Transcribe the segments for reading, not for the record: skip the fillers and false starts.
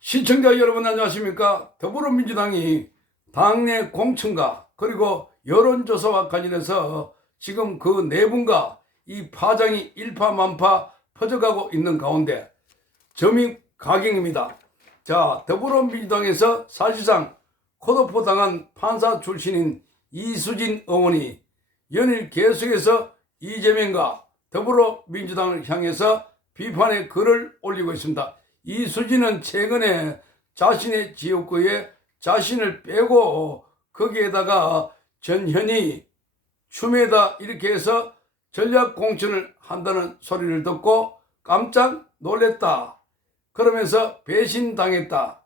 시청자 여러분 안녕하십니까? 더불어민주당이 당내 공천과 그리고 여론조사와 관련해서 지금 그 내분과 이 파장이 일파만파 퍼져가고 있는 가운데 점이 가경입니다. 자, 더불어민주당에서 사실상 컷오프 당한 판사 출신인 이수진 의원이 연일 계속해서 이재명과 더불어민주당을 향해서 비판의 글을 올리고 있습니다. 이수진은 최근에 자신의 지역구에 자신을 빼고 거기에다가 전현희, 추미애다 이렇게 해서 전략 공천을 한다는 소리를 듣고 깜짝 놀랬다. 그러면서 배신당했다.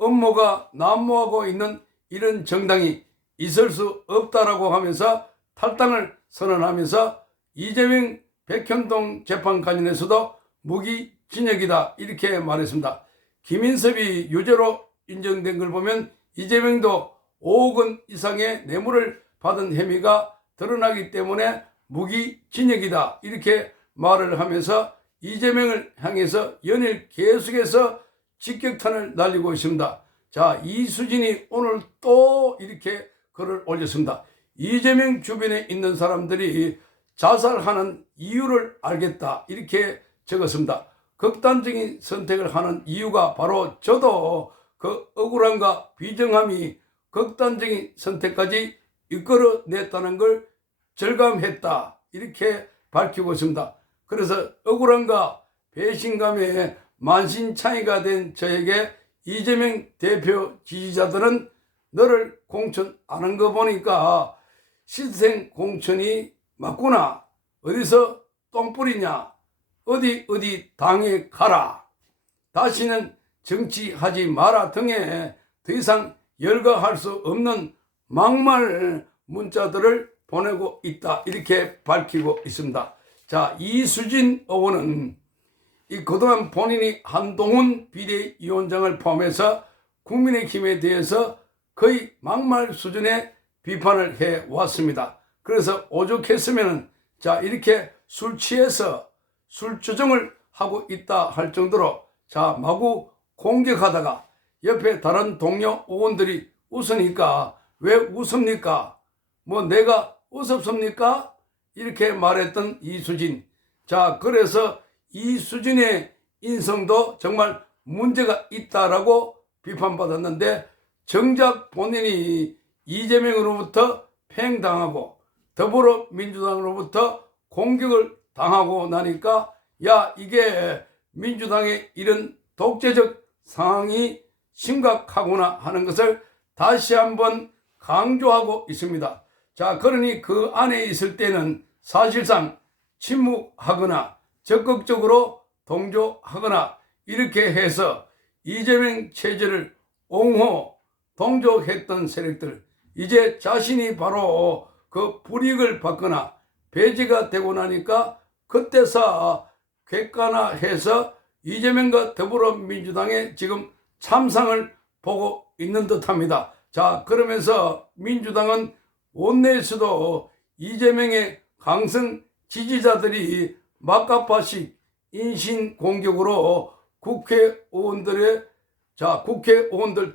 음모가 난무하고 있는 이런 정당이 있을 수 없다라고 하면서 탈당을 선언하면서 이재명 백현동 재판 관련해서도 무기징역이다 이렇게 말했습니다. 김인섭이 유죄로 인정된 걸 보면 이재명도 5억 원 이상의 뇌물을 받은 혐의가 드러나기 때문에 무기징역이다 이렇게 말을 하면서 이재명을 향해서 연일 계속해서 직격탄을 날리고 있습니다. 자, 이수진이 오늘 또 이렇게 글을 올렸습니다. 이재명 주변에 있는 사람들이 자살하는 이유를 알겠다 이렇게 적었습니다. 극단적인 선택을 하는 이유가 바로 저도 그 억울함과 비정함이 극단적인 선택까지 이끌어냈다는 걸 절감했다 이렇게 밝히고 있습니다. 그래서 억울함과 배신감에 만신창이가 된 저에게 이재명 대표 지지자들은 너를 공천 안 한 거 보니까 시생 공천이 맞구나. 어디서 똥 뿌리냐. 어디 당에 가라. 다시는 정치하지 마라 등에 더 이상 열거할 수 없는 막말 문자들을 보내고 있다 이렇게 밝히고 있습니다. 자, 이수진 의원은 그동안 본인이 한동훈 비대위원장을 포함해서 국민의힘에 대해서 거의 막말 수준의 비판을 해왔습니다. 그래서 오죽했으면 자 이렇게 술 취해서 술 조정을 하고 있다 할 정도로 자 마구 공격하다가 옆에 다른 동료 의원들이 웃으니까 왜 웃습니까? 뭐 내가 웃었습니까? 이렇게 말했던 이수진. 자, 그래서 이수진의 인성도 정말 문제가 있다라고 비판받았는데 정작 본인이 이재명으로부터 팽당하고 더불어민주당으로부터 공격을 당하고 나니까 야 이게 민주당의 이런 독재적 상황이 심각하구나 하는 것을 다시 한번 강조하고 있습니다. 자, 그러니 그 안에 있을 때는 사실상 침묵하거나 적극적으로 동조하거나 이렇게 해서 이재명 체제를 옹호, 동조했던 세력들 이제 자신이 바로 그 불이익을 받거나 배제가 되고 나니까 그때서 객관화해서 이재명과 더불어민주당의 지금 참상을 보고 있는 듯합니다. 자, 그러면서 민주당은 원내에서도 이재명의 강성 지지자들이 막가파식 인신공격으로 국회의원들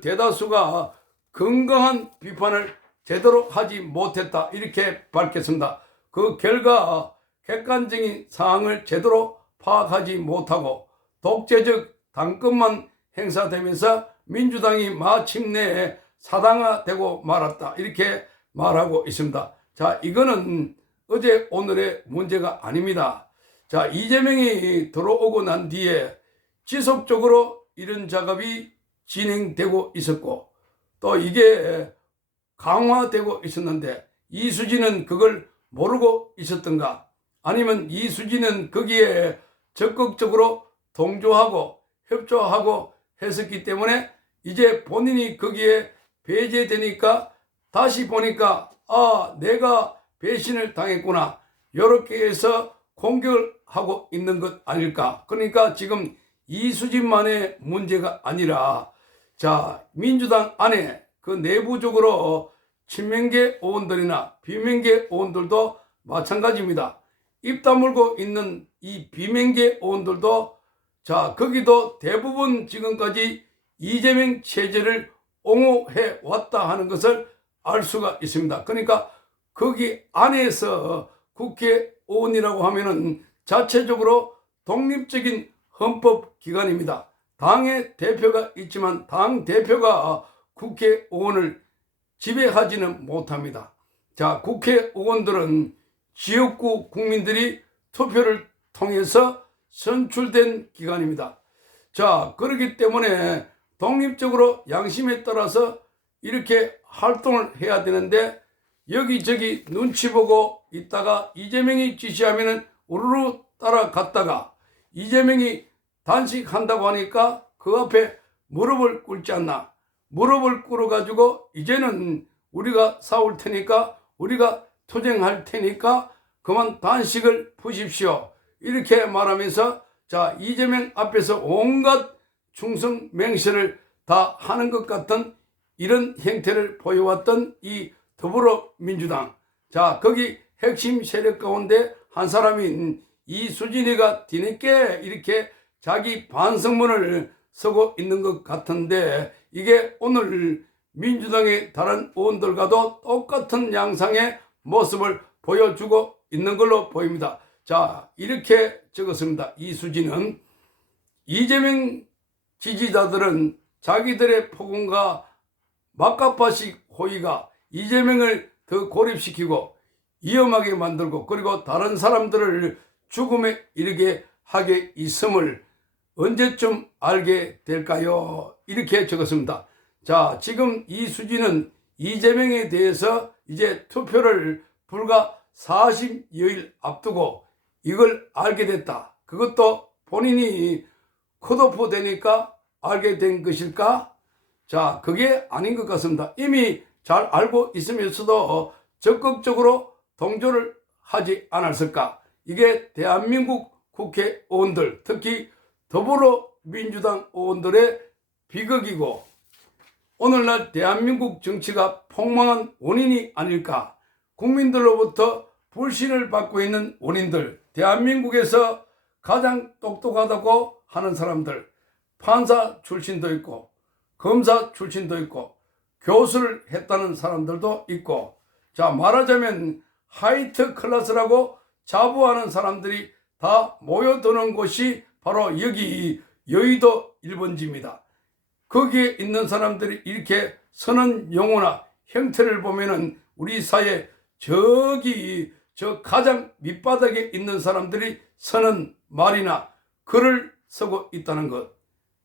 대다수가 건강한 비판을 제대로 하지 못했다 이렇게 밝혔습니다. 그 결과 객관적인 사항을 제대로 파악하지 못하고 독재적 당권만 행사되면서 민주당이 마침내 사당화되고 말았다 이렇게 말하고 있습니다. 자, 이거는 어제 오늘의 문제가 아닙니다. 자, 이재명이 들어오고 난 뒤에 지속적으로 이런 작업이 진행되고 있었고 또 이게 강화되고 있었는데 이수진은 그걸 모르고 있었던가 아니면 이수진은 거기에 적극적으로 동조하고 협조하고 했었기 때문에 이제 본인이 거기에 배제되니까 다시 보니까 아 내가 배신을 당했구나 이렇게 해서 공격을 하고 있는 것 아닐까. 그러니까 지금 이수진만의 문제가 아니라 자 민주당 안에 그 내부적으로 친명계 의원들이나 비명계 의원들도 마찬가지입니다. 입 다물고 있는 이 비명계 의원들도 자 거기도 대부분 지금까지 이재명 체제를 옹호해 왔다 하는 것을 알 수가 있습니다. 그러니까 거기 안에서 국회의원이라고 하면은 자체적으로 독립적인 헌법기관입니다. 당의 대표가 있지만 당 대표가 국회의원을 지배하지는 못합니다. 자, 국회의원들은 지역구 국민들이 투표를 통해서 선출된 기관입니다. 자, 그렇기 때문에 독립적으로 양심에 따라서 이렇게 활동을 해야 되는데 여기저기 눈치 보고 있다가 이재명이 지시하면은 우르르 따라갔다가 이재명이 단식한다고 하니까 그 앞에 무릎을 꿇지 않나. 무릎을 꿇어가지고 이제는 우리가 싸울 테니까 우리가 투쟁할 테니까 그만 단식을 푸십시오. 이렇게 말하면서 자, 이재명 앞에서 온갖 충성 맹세를 다 하는 것 같은 이런 형태를 보여왔던 이 더불어민주당. 자, 거기 핵심 세력 가운데 한 사람인 이수진이가 뒤늦게 이렇게 자기 반성문을 쓰고 있는 것 같은데 이게 오늘 민주당의 다른 의원들과도 똑같은 양상의 모습을 보여주고 있는 걸로 보입니다. 자, 이렇게 적었습니다. 이수진은 이재명 지지자들은 자기들의 폭언과 막가파식 호의가 이재명을 더 고립시키고 위험하게 만들고 그리고 다른 사람들을 죽음에 이르게 하게 있음을 언제쯤 알게 될까요? 이렇게 적었습니다. 자, 지금 이수진은 이재명에 대해서 이제 투표를 불과 40여일 앞두고 이걸 알게 됐다. 그것도 본인이 컷오프 되니까 알게 된 것일까? 자, 그게 아닌 것 같습니다. 이미 잘 알고 있으면서도 적극적으로 동조를 하지 않았을까? 이게 대한민국 국회의원들, 특히 더불어민주당 의원들의 비극이고 오늘날 대한민국 정치가 폭망한 원인이 아닐까? 국민들로부터 불신을 받고 있는 원인들, 대한민국에서 가장 똑똑하다고 하는 사람들, 판사 출신도 있고 검사 출신도 있고 교수를 했다는 사람들도 있고, 자, 말하자면 하이트 클래스라고 자부하는 사람들이 다 모여드는 곳이 바로 여기 여의도 1번지입니다. 거기에 있는 사람들이 이렇게 서는 용어나 형태를 보면은 우리 사회 저기 저 가장 밑바닥에 있는 사람들이 서는 말이나 글을 쓰고 있다는 것.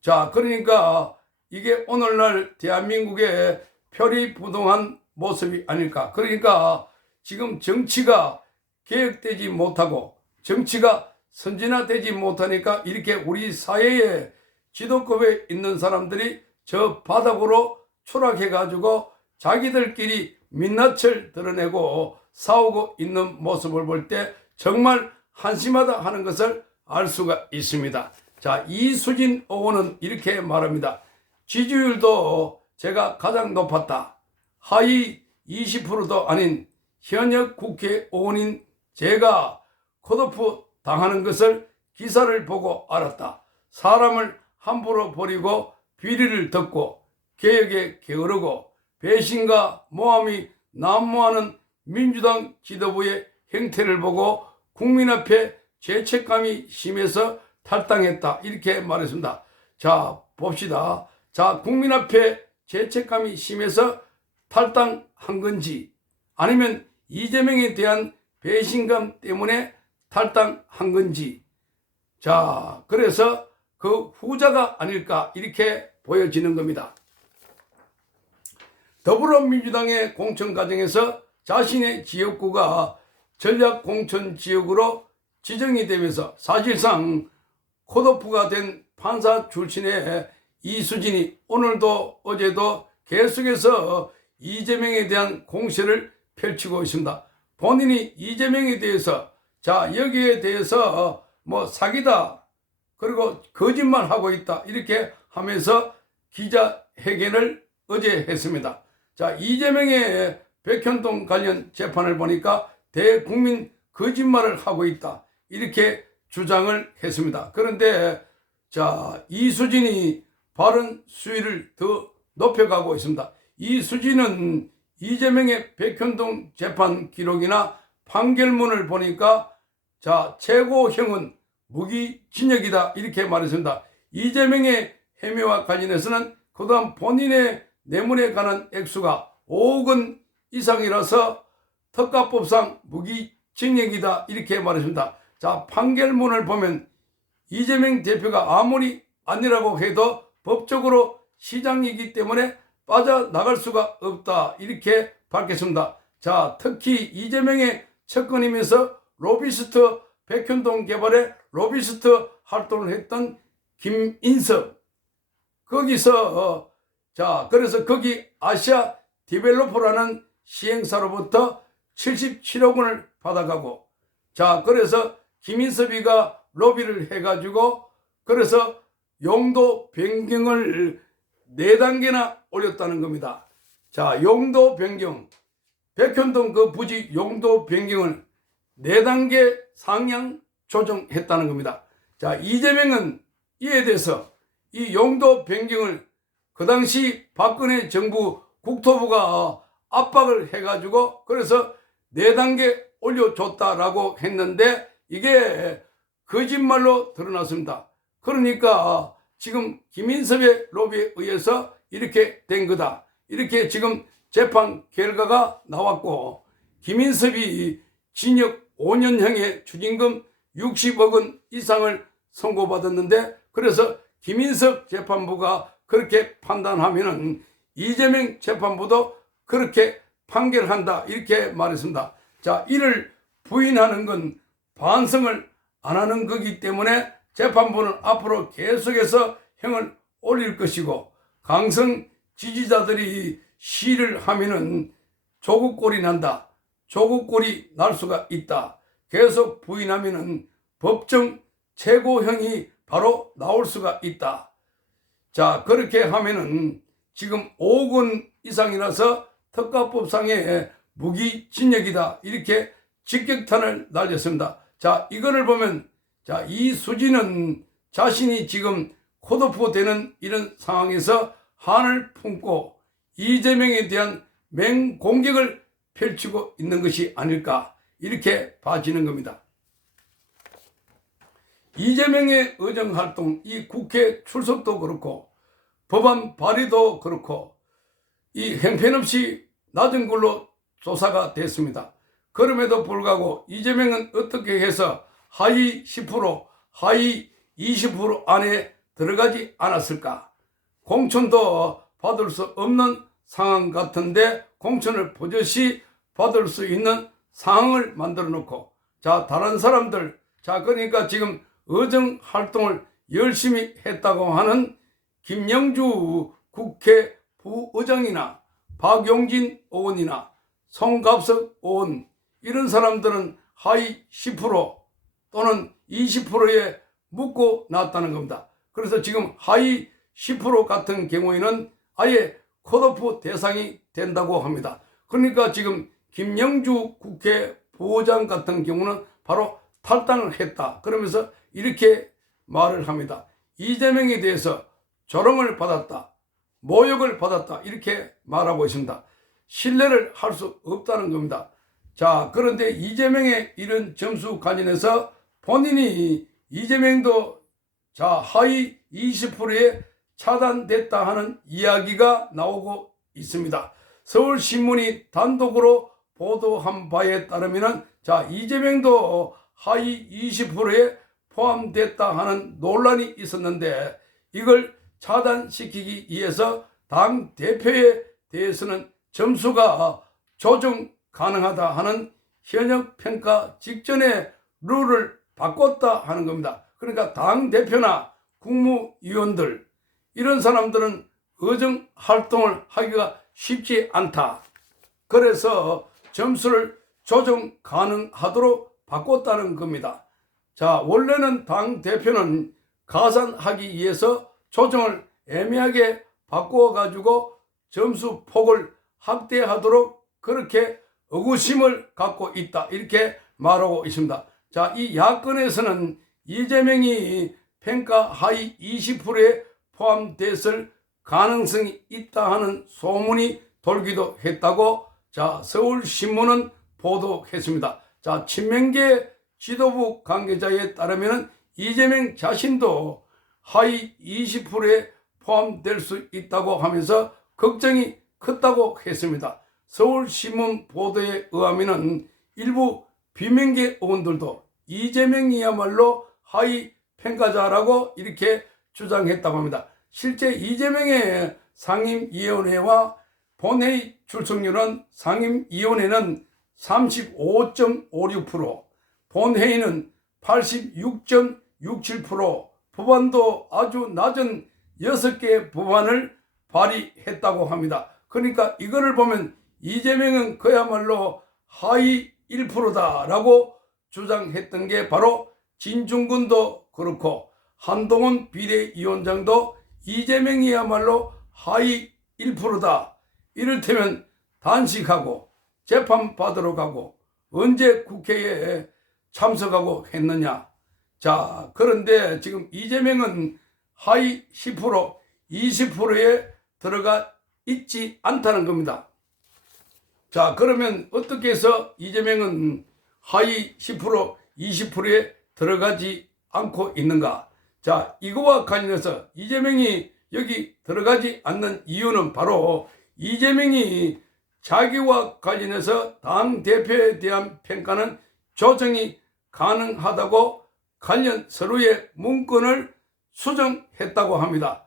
자, 그러니까 이게 오늘날 대한민국의 표리부동한 모습이 아닐까. 그러니까 지금 정치가 개혁되지 못하고 정치가 선진화되지 못하니까 이렇게 우리 사회의 지도급에 있는 사람들이 저 바닥으로 추락해가지고 자기들끼리 민낯을 드러내고 싸우고 있는 모습을 볼 때 정말 한심하다 하는 것을 알 수가 있습니다. 자, 이수진 의원은 이렇게 말합니다. 지지율도 제가 가장 높았다. 하위 20%도 아닌 현역 국회의원인 제가 컷오프 당하는 것을 기사를 보고 알았다. 사람을 함부로 버리고 비리를 덮고 개혁에 게으르고 배신과 모함이 난무하는 민주당 지도부의 행태를 보고 국민 앞에 죄책감이 심해서 탈당했다. 이렇게 말했습니다. 자, 봅시다. 자, 국민 앞에 죄책감이 심해서 탈당한 건지 아니면 이재명에 대한 배신감 때문에 탈당한 건지, 자, 그래서 그 후자가 아닐까 이렇게 보여지는 겁니다. 더불어민주당의 공천 과정에서 자신의 지역구가 전략공천지역으로 지정이 되면서 사실상 컷오프가 된 판사 출신의 이수진이 오늘도 어제도 계속해서 이재명에 대한 공세를 펼치고 있습니다. 본인이 이재명에 대해서 자, 여기에 대해서 뭐 사기다 그리고 거짓말하고 있다 이렇게 하면서 기자회견을 어제 했습니다. 자, 이재명의 백현동 관련 재판을 보니까 대국민 거짓말을 하고 있다 이렇게 주장을 했습니다. 그런데 자, 이수진이 발언 수위를 더 높여가고 있습니다. 이수진은 이재명의 백현동 재판 기록이나 판결문을 보니까 최고형은 무기징역이다 이렇게 말했습니다. 이재명의 혐의와 관련해서는 그동안 본인의 뇌물에 관한 액수가 5억 원 이상이라서 특가법상 무기징역이다 이렇게 말했습니다. 판결문을 보면 이재명 대표가 아무리 아니라고 해도 법적으로 시장이기 때문에 빠져나갈 수가 없다 이렇게 밝혔습니다. 특히 이재명의 측근이면서 로비스트 백현동 개발에 로비스트 활동을 했던 김인석 거기서 그래서 거기 아시아 디벨로퍼라는 시행사로부터 77억 원을 받아가고 그래서 김인섭이가 로비를 해가지고 그래서 용도 변경을 4단계나 올렸다는 겁니다. 용도 변경 백현동 그 부지 용도 변경을 4단계 상향 조정했다는 겁니다. 이재명은 이에 대해서 이 용도 변경을 그 당시 박근혜 정부 국토부가 압박을 해가지고 그래서 4단계 올려줬다라고 했는데 이게 거짓말로 드러났습니다. 그러니까 지금 김인섭의 로비에 의해서 이렇게 된 거다. 이렇게 지금 재판 결과가 나왔고 김인섭이 징역 5년형의 추징금 60억 원 이상을 선고받았는데 그래서 김인석 재판부가 그렇게 판단하면은 이재명 재판부도 그렇게 판결한다 이렇게 말했습니다. 이를 부인하는 건 반성을 안 하는 거기 때문에 재판부는 앞으로 계속해서 형을 올릴 것이고 강성 지지자들이 시위를 하면은 조국골이 난다. 조국골이 날 수가 있다. 계속 부인하면은 법정 최고형이 바로 나올 수가 있다. 그렇게 하면은 지금 5억 원 이상이라서 특가법상의 무기징역이다. 이렇게 직격탄을 날렸습니다. 이거를 보면 이수진은 자신이 지금 컷오프 되는 이런 상황에서 한을 품고 이재명에 대한 맹공격을 펼치고 있는 것이 아닐까 이렇게 봐지는 겁니다. 이재명의 의정활동, 이 국회 출석도 그렇고 법안 발의도 그렇고 이 형편없이 낮은 걸로 조사가 됐습니다. 그럼에도 불구하고 이재명은 어떻게 해서 하위 10%, 하위 20% 안에 들어가지 않았을까? 공천도 받을 수 없는 상황 같은데 공천을 버젓이 받을 수 있는 상황을 만들어 놓고 다른 사람들 그러니까 지금 의정 활동을 열심히 했다고 하는 김영주 국회 부의장이나 박용진 의원이나 송갑석 의원 이런 사람들은 하위 10% 또는 20%에 묶고 났다는 겁니다. 그래서 지금 하위 10% 같은 경우에는 아예 컷오프 대상이 된다고 합니다. 그러니까 지금 김영주 국회 부의장 같은 경우는 바로 탈당을 했다. 그러면서 이렇게 말을 합니다. 이재명에 대해서 조롱을 받았다. 모욕을 받았다. 이렇게 말하고 있습니다. 신뢰를 할 수 없다는 겁니다. 그런데 이재명의 이런 점수 관련해서 본인이 이재명도 하위 20%에 차단됐다 하는 이야기가 나오고 있습니다. 서울신문이 단독으로 보도한 바에 따르면 이재명도 하위 20%에 포함됐다 하는 논란이 있었는데 이걸 차단시키기 위해서 당 대표에 대해서는 점수가 조정 가능하다 하는 현역 평가 직전에 룰을 바꿨다 하는 겁니다. 그러니까 당 대표나 국무위원들 이런 사람들은 의정 활동을 하기가 쉽지 않다. 그래서 점수를 조정 가능하도록 바꿨다는 겁니다. 원래는 당 대표는 가산하기 위해서 조정을 애매하게 바꾸어 가지고 점수 폭을 확대하도록 그렇게 의구심을 갖고 있다 이렇게 말하고 있습니다. 이 야권에서는 이재명이 평가 하위 20%에 포함됐을 가능성이 있다 하는 소문이 돌기도 했다고 서울신문은 보도했습니다. 친명계 지도부 관계자에 따르면 이재명 자신도 하위 20%에 포함될 수 있다고 하면서 걱정이 컸다고 했습니다. 서울신문 보도에 의하면 일부 비명계 의원들도 이재명이야말로 하위 평가자라고 이렇게 주장했다고 합니다. 실제 이재명의 상임위원회와 본회의 출석률은 상임위원회는 35.56%, 본회의는 86.67%, 법안도 아주 낮은 6개의 법안을 발의했다고 합니다. 그러니까 이거를 보면 이재명은 그야말로 하위 1%다라고 주장했던 게 바로 진중근도 그렇고 한동훈 비대위원장도 이재명이야말로 하위 1%다. 이를테면 단식하고 재판 받으러 가고 언제 국회에 참석하고 했느냐. 그런데 지금 이재명은 하위 10%, 20%에 들어가 있지 않다는 겁니다. 그러면 어떻게 해서 이재명은 하위 10%, 20%에 들어가지 않고 있는가? 이거와 관련해서 이재명이 여기 들어가지 않는 이유는 바로 이재명이 자기와 관련해서 당대표에 대한 평가는 조정이 가능하다고 관련 서류의 문건을 수정했다고 합니다.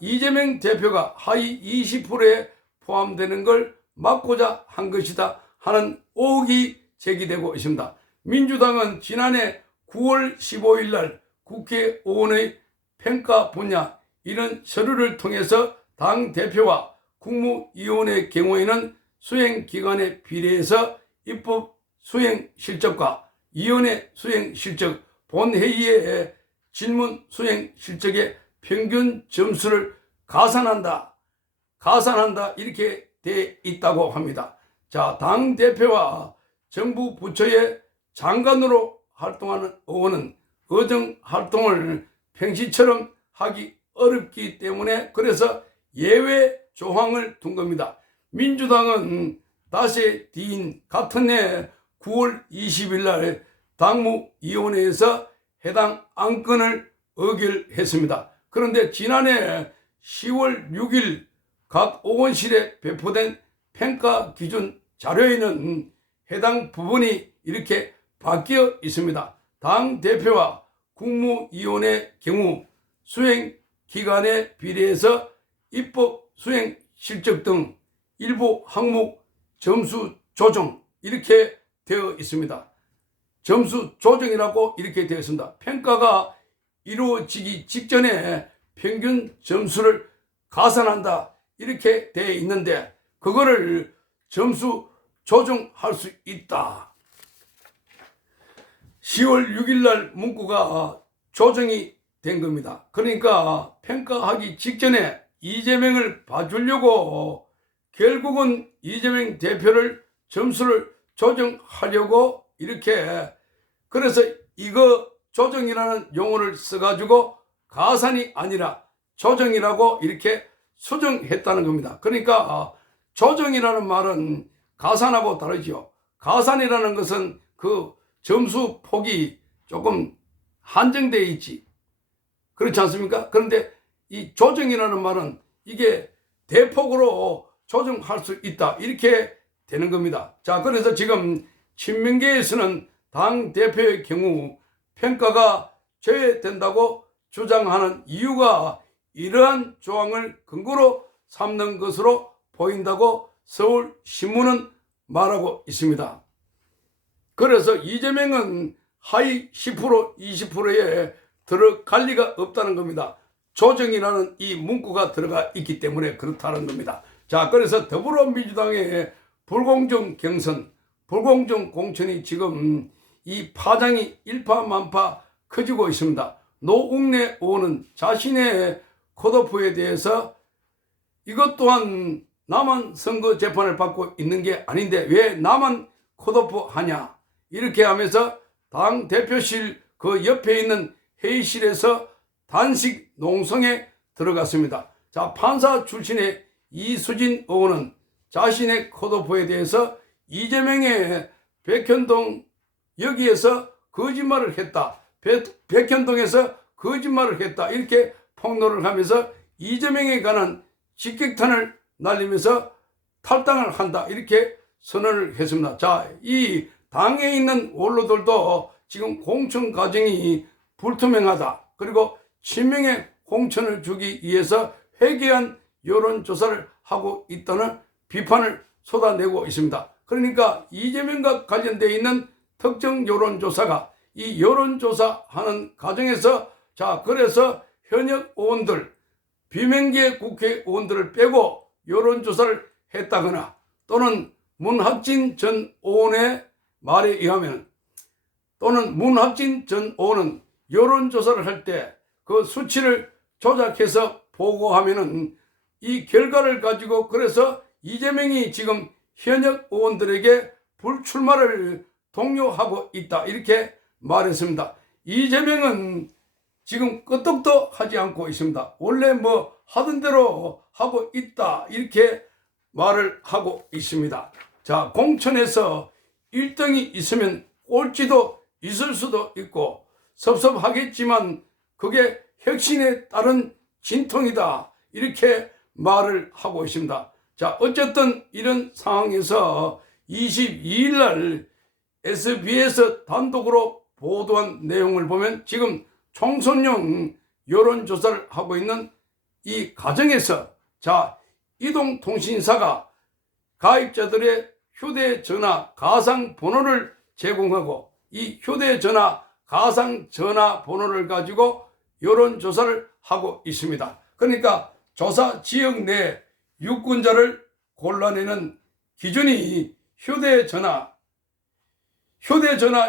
이재명 대표가 하위 20%에 포함되는 걸 막고자 한 것이다 하는 의혹이 제기되고 있습니다. 민주당은 지난해 9월 15일 날 국회의원의 평가 분야 이런 서류를 통해서 당대표와 국무위원의 경우에는 수행기관에 비례해서 입법 수행 실적과 위원회 수행 실적, 본회의의 질문 수행 실적의 평균 점수를 가산한다 이렇게 돼 있다고 합니다. 당대표와 정부 부처의 장관으로 활동하는 의원은 의정 활동을 평시처럼 하기 어렵기 때문에 그래서 예외 조항을 둔 겁니다. 민주당은 다시 뒤인 같은 해 9월 20일 날 당무위원회에서 해당 안건을 의결했습니다. 그런데 지난해 10월 6일 각 의원실에 배포된 평가 기준 자료에는 해당 부분이 이렇게 바뀌어 있습니다. 당대표와 국무위원의 경우 수행 기간에 비례해서 입법 수행 실적 등 일부 항목 점수 조정 이렇게 되어 있습니다. 점수 조정이라고 이렇게 되어 있습니다. 평가가 이루어지기 직전에 평균 점수를 가산한다 이렇게 되어 있는데 그거를 점수 조정할 수 있다. 10월 6일 날 문구가 조정이 된 겁니다. 그러니까 평가하기 직전에 이재명을 봐주려고 결국은 이재명 대표를 점수를 조정하려고 이렇게 그래서 이거 조정이라는 용어를 써가지고 가산이 아니라 조정이라고 이렇게 수정했다는 겁니다. 그러니까 조정이라는 말은 가산하고 다르죠. 가산이라는 것은 그 점수 폭이 조금 한정되어 있지. 그렇지 않습니까? 그런데 이 조정이라는 말은 이게 대폭으로 조정할 수 있다. 이렇게 되는 겁니다. 그래서 지금 친명계에서는 당대표의 경우 평가가 제외된다고 주장하는 이유가 이러한 조항을 근거로 삼는 것으로 보인다고 서울신문은 말하고 있습니다. 그래서 이재명은 하위 10%, 20%에 들어갈 리가 없다는 겁니다. 조정이라는 이 문구가 들어가 있기 때문에 그렇다는 겁니다. 그래서 더불어민주당의 불공정 경선, 불공정 공천이 지금 이 파장이 일파만파 커지고 있습니다. 노웅래 의원은 자신의 컷오프에 대해서 이것 또한 나만 선거 재판을 받고 있는 게 아닌데 왜 나만 컷오프 하냐 이렇게 하면서 당 대표실 그 옆에 있는 회의실에서 단식 농성에 들어갔습니다. 자, 판사 출신의 이수진 의원은 자신의 컷오프에 대해서 이재명의 백현동 여기에서 거짓말을 했다. 백현동에서 거짓말을 했다. 이렇게 폭로를 하면서 이재명에 관한 직격탄을 날리면서 탈당을 한다. 이렇게 선언을 했습니다. 자, 이 당에 있는 원로들도 지금 공천 과정이 불투명하다. 그리고 친명의 공천을 주기 위해서 회개한 여론조사를 하고 있다는 비판을 쏟아내고 있습니다. 그러니까 이재명과 관련되어 있는 특정 여론조사가 이 여론조사하는 과정에서 자, 그래서 현역 의원들, 비명계 국회의원들을 빼고 여론조사를 했다거나 또는 문학진 전 의원의 말에 의하면 또는 문학진 전 의원은 여론조사를 할 때 그 수치를 조작해서 보고하면은 이 결과를 가지고 그래서 이재명이 지금 현역 의원들에게 불출마를 독려하고 있다. 이렇게 말했습니다. 이재명은 지금 끄떡도 하지 않고 있습니다. 원래 뭐 하던 대로 하고 있다. 이렇게 말을 하고 있습니다. 자, 공천에서 1등이 있으면 꼴찌도 있을 수도 있고 섭섭하겠지만 그게 혁신에 따른 진통이다. 이렇게 말을 하고 있습니다. 자, 어쨌든 이런 상황에서 22일 날 SBS 단독으로 보도한 내용을 보면 지금 총선용 여론조사를 하고 있는 이 과정에서 자, 이동통신사가 가입자들의 휴대전화 가상번호를 제공하고 이 휴대전화 가상전화 번호를 가지고 여론조사를 하고 있습니다. 그러니까 조사 지역 내 유권자를 골라내는 기준이 휴대전화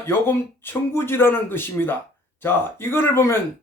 요금 청구지라는 것입니다. 자, 이거를 보면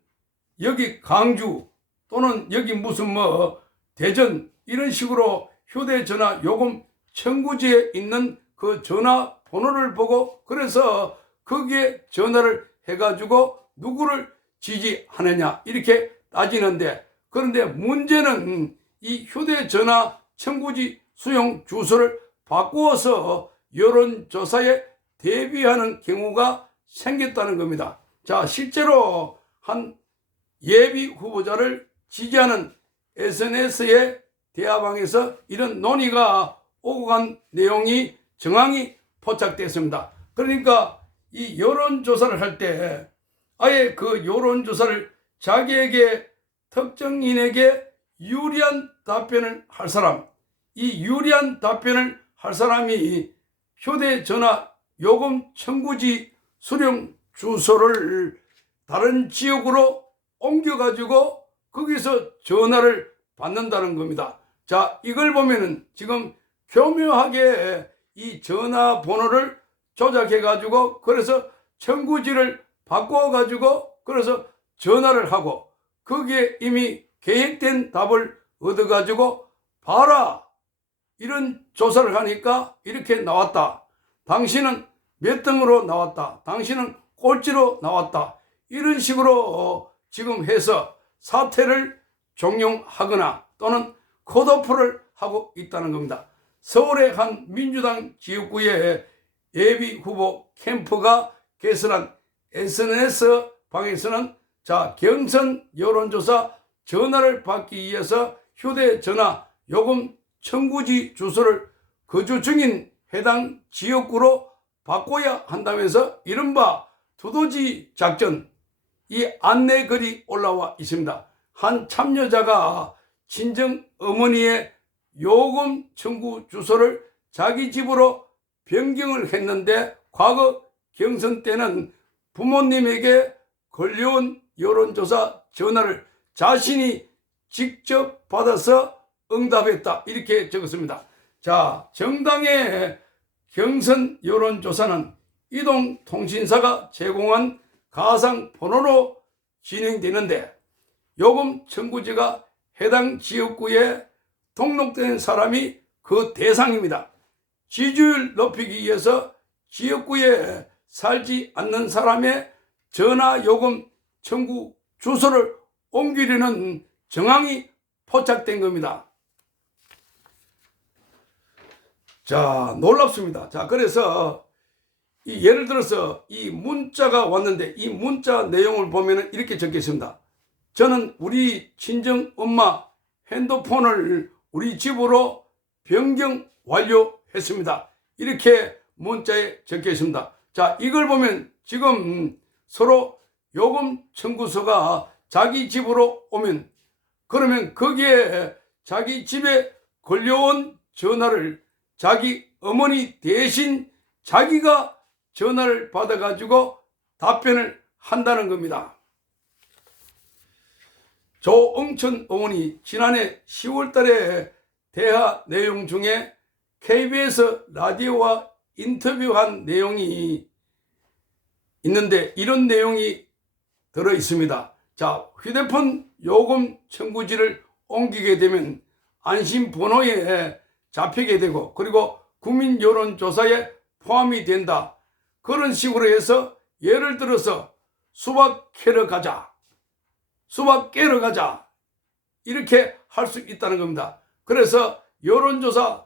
여기 강주 또는 여기 무슨 뭐 대전 이런 식으로 휴대전화 요금 청구지에 있는 그 전화번호를 보고 그래서 거기에 전화를 해가지고 누구를 지지하느냐 이렇게 따지는데 그런데 문제는 이 휴대전화 청구지 수용 주소를 바꾸어서 여론조사에 대비하는 경우가 생겼다는 겁니다. 자, 실제로 한 예비 후보자를 지지하는 SNS의 대화방에서 이런 논의가 오고 간 내용이 정황이 포착됐습니다. 그러니까 이 여론조사를 할 때 아예 그 여론조사를 자기에게 특정인에게 유리한 답변을 할 사람, 이 유리한 답변을 할 사람이 휴대전화 요금 청구지 수령 주소를 다른 지역으로 옮겨가지고 거기서 전화를 받는다는 겁니다. 자, 이걸 보면은 지금 교묘하게 이 전화번호를 조작해가지고 그래서 청구지를 바꿔가지고 그래서 전화를 하고 거기에 이미 계획된 답을 얻어가지고 봐라 이런 조사를 하니까 이렇게 나왔다. 당신은 몇 등으로 나왔다. 당신은 꼴찌로 나왔다. 이런 식으로 지금 해서 사퇴를 종용하거나 또는 컷오프를 하고 있다는 겁니다. 서울의 한 민주당 지역구에 예비 후보 캠프가 개설한 SNS 방에서는 자, 경선 여론조사 전화를 받기 위해서 휴대전화 요금 청구지 주소를 거주 중인 해당 지역구로 바꿔야 한다면서 이른바 두더지 작전 이 안내글이 올라와 있습니다. 한 참여자가 친정 어머니의 요금 청구 주소를 자기 집으로 변경을 했는데 과거 경선 때는 부모님에게 걸려온 여론조사 전화를 자신이 직접 받아서 응답했다. 이렇게 적었습니다. 자, 정당의 경선 여론조사는 이동통신사가 제공한 가상 번호로 진행되는데 요금 청구지가 해당 지역구에 등록된 사람이 그 대상입니다. 지지율 높이기 위해서 지역구에 살지 않는 사람의 전화 요금 청구 주소를 옮기려는 정황이 포착된 겁니다. 자, 놀랍습니다. 자, 그래서 예를 들어서 이 문자가 왔는데 이 문자 내용을 보면 이렇게 적혀 있습니다. 저는 우리 친정 엄마 핸드폰을 우리 집으로 변경 완료했습니다. 이렇게 문자에 적혀 있습니다. 자, 이걸 보면 지금 서로 요금 청구서가 자기 집으로 오면 그러면 거기에 자기 집에 걸려온 전화를 자기 어머니 대신 자기가 전화를 받아가지고 답변을 한다는 겁니다. 조응천 의원이 지난해 10월 달에 대화 내용 중에 KBS 라디오와 인터뷰한 내용이 있는데 이런 내용이 들어 있습니다. 자, 휴대폰 요금 청구지를 옮기게 되면 안심번호에 잡히게 되고 그리고 국민 여론조사에 포함이 된다. 그런 식으로 해서 예를 들어서 수박 캐러 가자. 수박 깨러 가자. 이렇게 할 수 있다는 겁니다. 그래서 여론조사,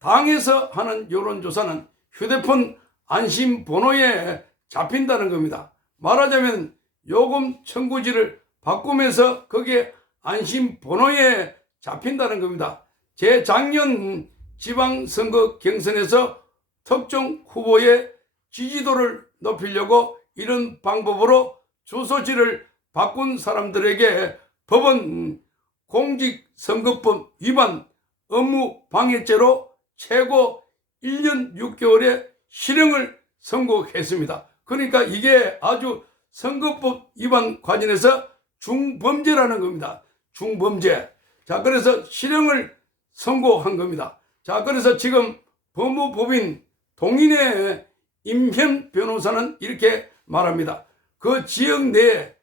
당에서 하는 여론조사는 휴대폰 안심번호에 잡힌다는 겁니다. 말하자면 요금 청구지를 바꾸면서 거기에 안심번호에 잡힌다는 겁니다. 재작년 지방선거 경선에서 특정 후보의 지지도를 높이려고 이런 방법으로 주소지를 바꾼 사람들에게 법원 공직선거법 위반 업무방해죄로 최고 1년 6개월의 실형을 선고했습니다. 그러니까 이게 아주 선거법 위반 관련해서 중범죄라는 겁니다. 중범죄. 자, 그래서 실형을 선고한 겁니다. 자, 그래서 지금 법무법인 동인의 임현 변호사는 이렇게 말합니다. 그 지역 내에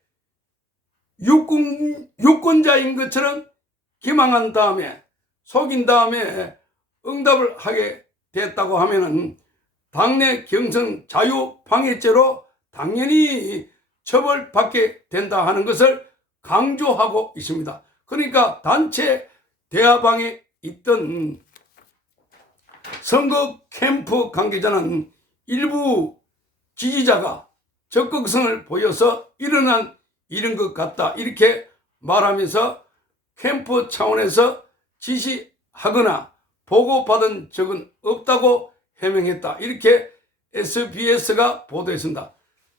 유권자인 것처럼 기망한 다음에 속인 다음에 응답을 하게 됐다고 하면은 당내 경선 자유방해죄로 당연히 처벌받게 된다 하는 것을 강조하고 있습니다. 그러니까 단체 대화방에 있던 선거 캠프 관계자는 일부 지지자가 적극성을 보여서 일어난 일인 것 같다 이렇게 말하면서 캠프 차원에서 지시하거나 보고받은 적은 없다고 해명했다 이렇게 SBS가 보도했습니다.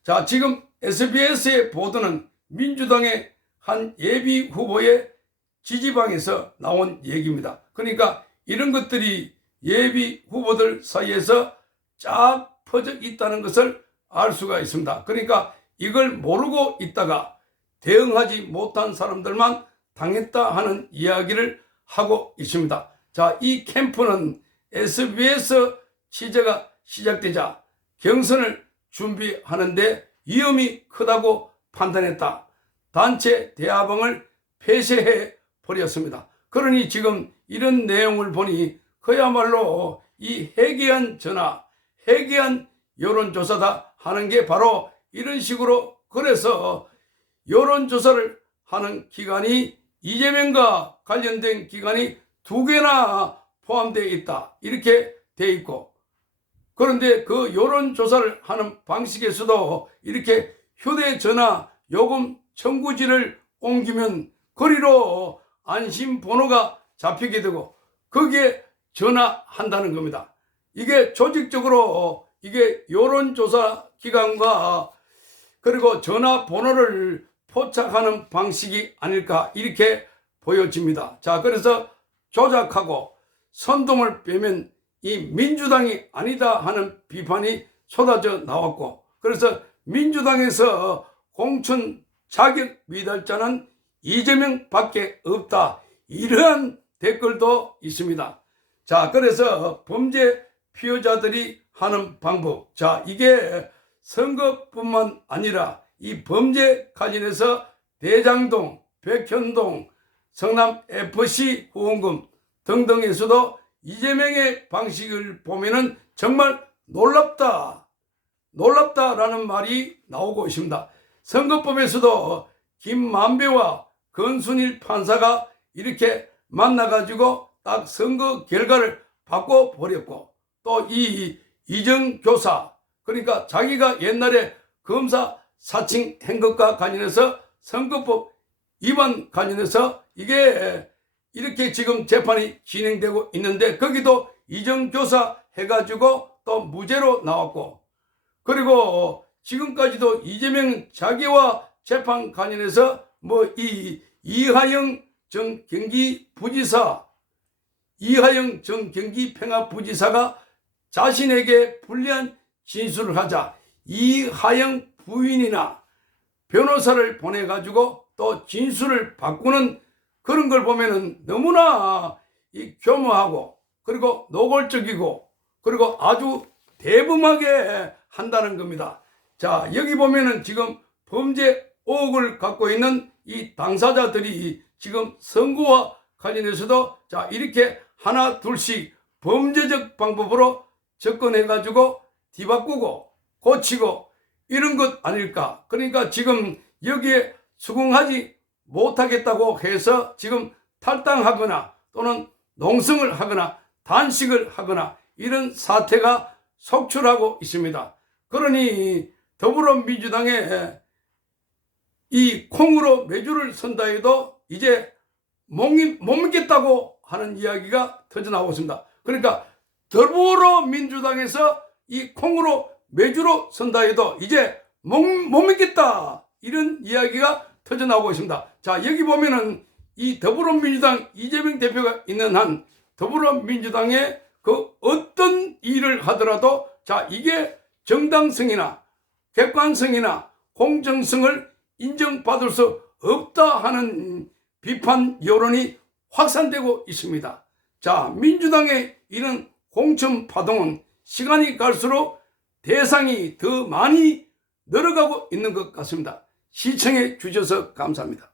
자, 지금 SBS의 보도는 민주당의 한 예비 후보의 지지방에서 나온 얘기입니다. 그러니까 이런 것들이 예비 후보들 사이에서 쫙 퍼져 있다는 것을 알 수가 있습니다. 그러니까 이걸 모르고 있다가 대응하지 못한 사람들만 당했다 하는 이야기를 하고 있습니다. 자, 이 캠프는 SBS 취재가 시작되자 경선을 준비하는데 위험이 크다고 판단했다. 단체 대화방을 폐쇄해 버렸습니다. 그러니 지금 이런 내용을 보니 그야말로 이 해괴한 전화, 해괴한 여론조사다 하는 게 바로 이런 식으로 그래서 여론조사를 하는 기관이 이재명과 관련된 기관이 2개나 포함되어 있다. 이렇게 돼 있고 그런데 그 여론조사를 하는 방식에서도 이렇게 휴대전화 요금 청구지를 옮기면 거리로 안심번호가 잡히게 되고 거기에 전화한다는 겁니다. 이게 조직적으로 이게 여론조사 기관과 그리고 전화번호를 포착하는 방식이 아닐까 이렇게 보여집니다. 자, 그래서 조작하고 선동을 빼면 이 민주당이 아니다 하는 비판이 쏟아져 나왔고 그래서 민주당에서 공천 자격 미달자는 이재명 밖에 없다 이러한 댓글도 있습니다. 자, 그래서 범죄 피해자들이 하는 방법, 자, 이게 선거뿐만 아니라 이 범죄 관련해서 대장동, 백현동, 성남FC 후원금 등등에서도 이재명의 방식을 보면은 정말 놀랍다라는 말이 나오고 있습니다. 선거법에서도 김만배와 권순일 판사가 이렇게 만나가지고 딱 선거 결과를 바꿔버렸고, 또 이 이정교사, 그러니까 자기가 옛날에 검사 사칭한 것과 관련해서 선거법 위반 관련해서 이게 이렇게 지금 재판이 진행되고 있는데, 거기도 이정교사 해가지고 또 무죄로 나왔고, 그리고 지금까지도 이재명 자기와 재판 관련해서 뭐 이 이하영 전 경기부지사, 이하영 전 경기평화부지사가 자신에게 불리한 진술을 하자 이하영 부인이나 변호사를 보내가지고 또 진술을 바꾸는 그런 걸 보면은 너무나 이 교묘하고, 그리고 노골적이고, 그리고 아주 대범하게 한다는 겁니다. 자, 여기 보면은 지금 범죄 의혹을 갖고 있는 이 당사자들이 지금 선거와 관련해서도 자, 이렇게 하나 둘씩 범죄적 방법으로 접근해 가지고 뒤바꾸고 고치고 이런 것 아닐까. 그러니까 지금 여기에 수긍하지 못하겠다고 해서 지금 탈당하거나 또는 농성을 하거나 단식을 하거나 이런 사태가 속출하고 있습니다. 그러니 더불어민주당에 이 콩으로 매주를 선다 해도 이제 못 믿겠다고 하는 이야기가 터져나오고 있습니다. 그러니까 더불어민주당에서 이 콩으로 매주로 선다 해도 이제 못 믿겠다, 이런 이야기가 터져나오고 있습니다. 자, 여기 보면은 이 더불어민주당 이재명 대표가 있는 한 더불어민주당의 그 어떤 일을 하더라도 자, 이게 정당성이나 객관성이나 공정성을 인정받을 수 없다 하는 비판 여론이 확산되고 있습니다. 자, 민주당의 이런 공천 파동은 시간이 갈수록 대상이 더 많이 늘어가고 있는 것 같습니다. 시청해 주셔서 감사합니다.